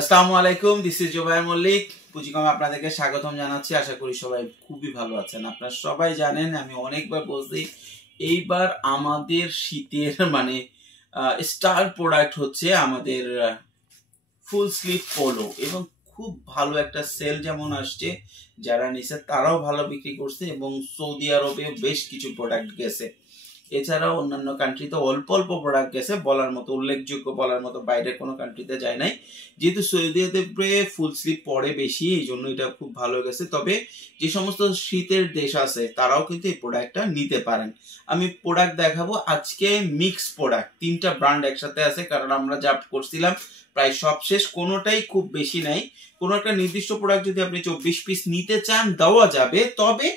আসসালামু আলাইকুম, this is Zubair Mallick. পুঁজিকম আপনাদেরকে স্বাগতম জানাচ্ছি। আশা করি সবাই খুবই ভালো আছেন। আপনারা সবাই জানেন, আমি অনেকবার বলছি, এইবার আমাদের শীতের স্টার প্রোডাক্ট হচ্ছে আমাদের ফুল স্লিভ পোলো, এবং খুব ভালো একটা সেল যেমন আসছে, যারা নিছে তারাও ভালো বিক্রি করছে, এবং সৌদি আরবেও বেশ কিছু প্রোডাক্ট গেছে। এছাড়াও অন্যান্য কান্ট্রিতে অল্প অল্প প্রোডাক্ট গেছে, বলার মতো উল্লেখযোগ্য বলার মতো বাইরের কোনো কান্ট্রিতে যায় নাই। যেহেতু সৌদি আরবে ফুল স্লিভ পরে বেশি, এই জন্য এটা খুব ভালো গেছে। তবে যে সমস্ত শীতের দেশ আছে তারাও কিন্তু এই প্রোডাক্টটা নিতে পারেন। আমি প্রোডাক্ট দেখাবো আজকে, মিক্স প্রোডাক্ট, 3টা ব্র্যান্ড একসাথে আছে, কারণ আমরা যা করছিলাম প্রায় সব শেষ, কোনোটাই খুব বেশি নাই। কোনো একটা নির্দিষ্ট প্রোডাক্ট যদি আপনি 24 পিস নিতে চান দেওয়া যাবে, তবে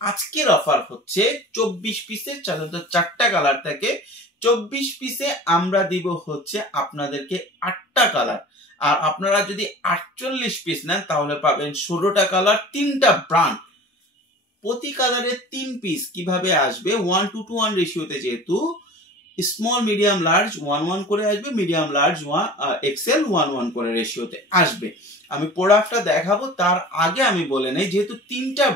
আজকের অফার হচ্ছে 24 পিসের, সাধারণত 4টা কালার থাকে। 24 পিসে আমরা দিব হচ্ছে আপনাদেরকে 8টা কালার, আর আপনারা যদি 48 পিস নেন তাহলে পাবেন 16টা কালার, 3টা ব্র্যান্ড, প্রতি কালারে 3 পিস। কিভাবে আসবে? 1:1 রেশিওতে, যেহেতু স্মল মিডিয়াম লার্জ 1:1 করে আসবে, মিডিয়াম লার্জ এক্সেল 1:1 করে রেশিওতে আসবে। আমি প্রোডাক্টটা দেখাবো, তার আগে আমি বলে নেই, যেহেতু 3টা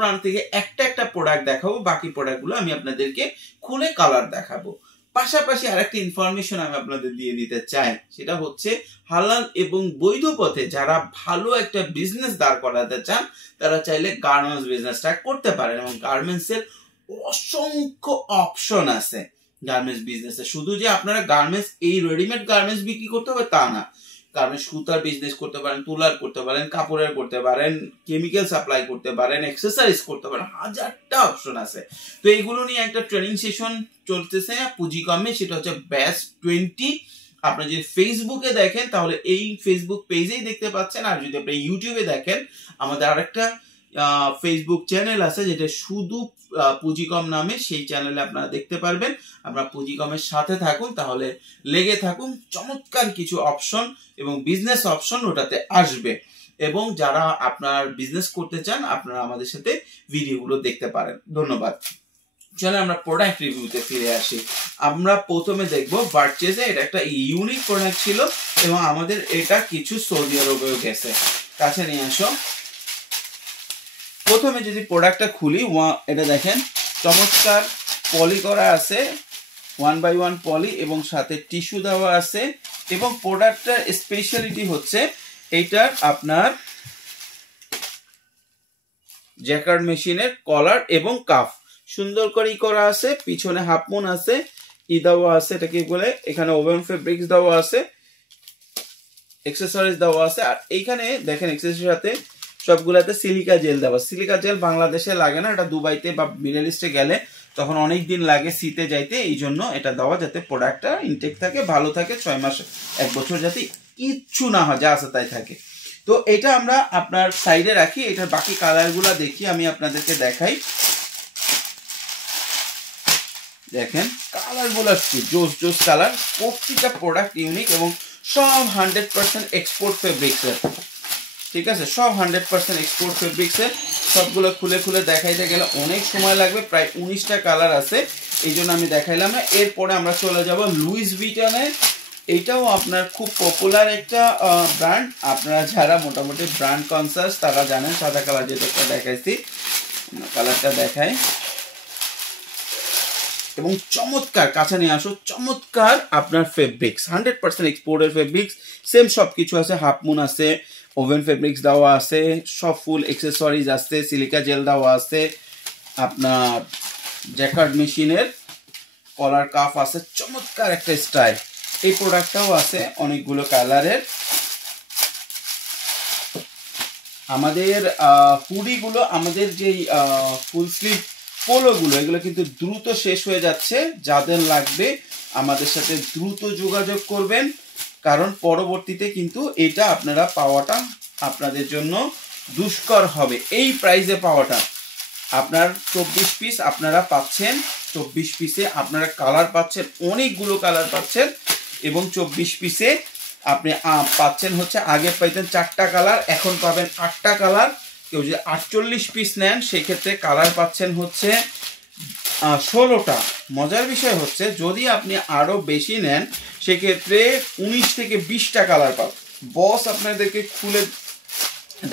ব্র্যান্ড থেকে একটা প্রোডাক্ট দেখাবো, বাকি প্রোডাক্টগুলো আমি আপনাদেরকে খুলে কালার দেখাবো। পাশাপাশি আরেকটা ইনফরমেশন আমি আপনাদের দিয়ে দিতে চাই, সেটা হচ্ছে হালাল এবং বৈধ পথে যারা ভালো একটা বিজনেস দাঁড় করাতে চান, তারা চাইলে গার্মেন্টস বিজনেসটা করতে পারেন, এবং গার্মেন্টসের অসংখ্য অপশন আছে। গার্মেন্টস বিজনেসে শুধু যে আপনারা গার্মেন্টস, এই রেডিমেড গার্মেন্টস বিক্রি করতে হবে তা না, গার্মেন্টস সুতার বিজনেস করতে পারেন, তুলার করতে পারেন, কাপড়ের করতে পারেন, কেমিক্যাল সাপ্লাই করতে পারেন, এক্সেসরিজ করতে পারেন, হাজারটা অপশন আছে। তো এইগুলো নিয়ে একটা ট্রেনিং সেশন চলতেছে পুঁজিকমে, সেটা হচ্ছে ব্যাচ 20। আপনারা যদি ফেসবুকে দেখেন তাহলে এই ফেসবুক পেজেই দেখতে পাচ্ছেন, আর যদি আপনি ইউটিউবে দেখেন, আমাদের আরেকটা ফেসবুক চ্যানেল আছে যেটা শুধু পুঁজিকম নামে, সেই চ্যানেলে আপনারা দেখতে পারবেন। আপনারা পুঁজিকমের সাথে থাকুন, তাহলে লেগে থাকুন, চমৎকার কিছু অপশন এবং বিজনেস অপশন ওটাতে আসবে। এবং যারা আপনার বিজনেস করতে চান, আপনারা আমাদের সাথে ভিডিওগুলো দেখতে পারেন। ধন্যবাদ। চলো আমরা প্রোডাক্ট রিভিউতে ফিরে আসি। আমরা প্রথমে দেখবো ভার্চেসে, এটা একটা ইউনিক প্রোডাক্ট ছিল, এবং আমাদের এটা কিছু সৌদি আরবেও গেছে। কাছে নিয়ে আসো। প্রথমে যদি প্রোডাক্টটা খুলি, এটা দেখেন, চমৎকার পলি করা আছে, 1x1 পলি, এবং সাথে টিস্যু দেওয়া আছে। এবং প্রোডাক্টটার স্পেশালিটি হচ্ছে এইটার আপনার জ্যাকার্ড মেশিনের কলার এবং কাফ সুন্দর করেই করা আছে, পিছনে হাফ মুন আছে, দেওয়া আছে, এটা কি বলে, এখানে ওভেন ফেব্রিক্স দেওয়া আছে, এক্সেসরিজ দেওয়া আছে। আর এইখানে দেখেন এক্সেসরিজের সাথে সবগুলাতে সিলিকা জেল দেওয়া। সিলিকা জেল বাংলাদেশে লাগে না, এটা দুবাইতে বা মিডল ইস্টে গেলে তখন অনেক দিন লাগে শীতে যাইতে, এই জন্য এটা দেওয়া, যাতে প্রোডাক্টটা ইনটেক থাকে, ভালো থাকে, 6 মাস 1 বছর যাতে কিচ্ছু না হয়, যা আছে তাই থাকে। তো এটা আমরা আপনার সাইডে রাখি, এটার বাকি কালারগুলো দেখি, আমি আপনাদেরকে দেখাই। দেখেন কালারগুলো কি জোস জোস কালার, প্রত্যেকটা প্রোডাক্ট ইউনিক, এবং সব 100% এক্সপোর্ট ফেব্রিক্সের। ঠিক আছে, সব 100% এক্সপোর্ট ফেব্রিক্সের। সবগুলো খুলে খুলে দেখাইতে গেলে অনেক সময় লাগবে, প্রায় 19টা কালার আছে, এই জন্য আমি দেখাইলাম না। এরপরে আমরা চলে যাব লুইস ভিটনে। এইটাও আপনার খুব পপুলার একটা ব্র্যান্ড, আপনারা যারা মোটামুটি ব্র্যান্ড কনসাস তারা জানেন। সাদা কালার যেটা দেখাইছি, কালারটা দেখাই, এবং চমৎকার, কাছে নিয়ে আসো, চমৎকার আপনার ফেব্রিক্স, 100% এক্সপোর্টের ফেব্রিক্স, সেম সব কিছু আছে, হাফ মুন আছে, ওভেন ফেব্রিক্স দেওয়া আছে, সব ফুল এক্সেসরিজ আছে, সিলিকা জেল দেওয়া আছে, আপনার জ্যাকার্ড মেশিনের কলার কাফ আছে, চমৎকার একটা স্টাইল। এই প্রোডাক্টটাও আছে অনেকগুলো কালারের। আমাদের হুডিগুলো, আমাদের যেই ফুল স্লিভ পোলোগুলো, এগুলো কিন্তু দ্রুত শেষ হয়ে যাচ্ছে। যাদের লাগবে আমাদের সাথে দ্রুত যোগাযোগ করবেন, কারণ পরবর্তীতে কিন্তু এটা আপনারা পাওয়াটা আপনাদের জন্য দুষ্কর হবে। এই প্রাইসে পাওয়াটা, আপনার 24 পিস আপনারা পাচ্ছেন, 24 পিসে আপনারা কালার পাচ্ছেন, অনেকগুলো কালার পাচ্ছেন, এবং 24 পিসে আপনি পাচ্ছেন হচ্ছে, আগে পাইতেন 4টা কালার, এখন পাবেন 8টা কালার। কেউ যদি 48 পিস নেন সেক্ষেত্রে কালার পাচ্ছেন হচ্ছে 16টা। মজার বিষয় হচ্ছে, যদি আপনি আরো বেশি নেন সেক্ষেত্রে 19 থেকে 20টা কালার পাবেন। বস আপনাদেরকে খুলে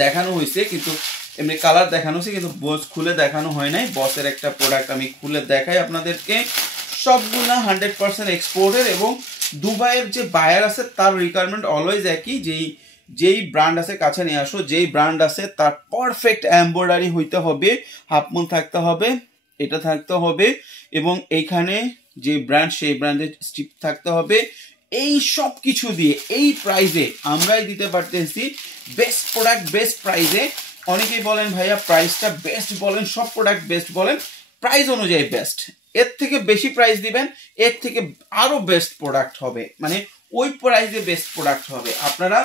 দেখানো হয়েছে, কিন্তু এমনি কালার দেখানো হয়েছে, কিন্তু বস খুলে দেখানো হয় নাই। বসের একটা প্রোডাক্ট আমি খুলে দেখাই আপনাদেরকে। সবগুলা 100% এক্সপোর্টের, এবং দুবাইয়ের যে বায়ার আছে তার রিকোয়ারমেন্ট অলওয়েজ একই, যেই ব্র্যান্ড আছে কাছে নিয়ে আসো, যেই ব্র্যান্ড আছে তার পারফেক্ট এমব্রয়ডারি হইতে হবে, হাফমুন থাকতে হবে, এটা থাকতে হবে, এবং এইখানে যে ব্র্যান্ড সেই ব্র্যান্ডের স্ট্রিপ থাকতে হবে। এই সব কিছু দিয়ে এই প্রাইজে আমরাই দিতে পারতেছি বেস্ট প্রোডাক্ট বেস্ট প্রাইজে। অনেকেই বলেন ভাইয়া প্রাইসটা বেস্ট বলেন, সব প্রোডাক্ট বেস্ট বলেন, প্রাইস অনুযায়ী বেস্ট। এর থেকে বেশি প্রাইস দিবেন, এর থেকে আরো বেস্ট প্রোডাক্ট হবে, মানে ওই প্রাইসে বেস্ট প্রোডাক্ট হবে। আপনারা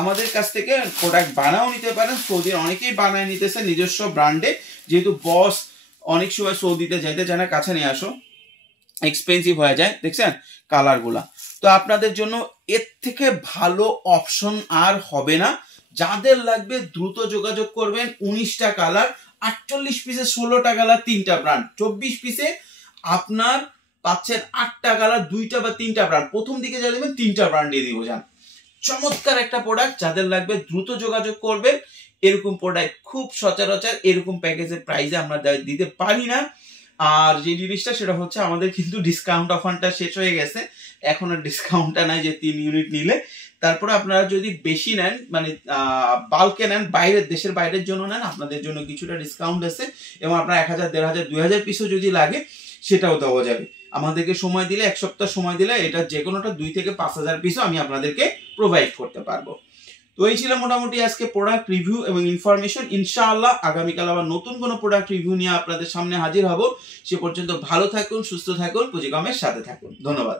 আমাদের কাছ থেকে প্রোডাক্ট বানাও নিতে পারেন। সৌদির অনেকেই বানায় নিতেছে নিজস্ব ব্র্যান্ডে, যেহেতু বস অনেক সময় সৌদিতে যাইতে চায় না, কাছে নিয়ে আসো, এক্সপেন্সিভ হয়ে যায়। দেখছেন কালারগুলা, তো আপনাদের জন্য এর থেকে ভালো অপশন আর হবে না। যাদের লাগবে দ্রুত যোগাযোগ করবেন। 19টা কালার, 48 পিসে 16টা কালার, 3টা ব্র্যান্ড, 24 পিসে আপনার পাচ্ছেন 8টা কালার, 2টা বা 3টা ব্র্যান্ড। প্রথম দিকে যা দেবেন 3টা ব্র্যান্ড দিয়ে দিব যান। চমৎকার একটা প্রোডাক্ট, যাদের লাগবে দ্রুত যোগাযোগ করবেন। এরকম প্রোডাক্ট খুব সচরাচর এরকম প্যাকেজের প্রাইসে আমরা দিতে পারি না। আর যে জিনিসটা সেটা হচ্ছে আমাদের কিন্তু ডিসকাউন্ট অফারটা শেষ হয়ে গেছে, এখন আর ডিসকাউন্টটা নাই যে 3 ইউনিট নিলে। তারপরে আপনারা যদি বেশি নেন, মানে বাল্কে নেন, দেশের বাইরের জন্য নেন, আপনাদের জন্য কিছুটা ডিসকাউন্ট আছে, এবং আপনার 1000, 1500, 2000 পিসও যদি লাগে সেটাও দেওয়া যাবে। আমাদেরকে সময় দিলে, 1 সপ্তাহ সময় দিলে, এটা যে কোনোটা 2 থেকে 5000 পিসও আমি আপনাদেরকে প্রোভাইড করতে পারবো। তো এই ছিল মোটামুটি আজকে প্রোডাক্ট রিভিউ এবং ইনফরমেশন। ইনশাআল্লাহ আগামীকাল আবার নতুন কোনো প্রোডাক্ট রিভিউ নিয়ে আপনাদের সামনে হাজির হব। সে পর্যন্ত ভালো থাকুন, সুস্থ থাকুন, পুঁজিকমের সাথে থাকুন। ধন্যবাদ।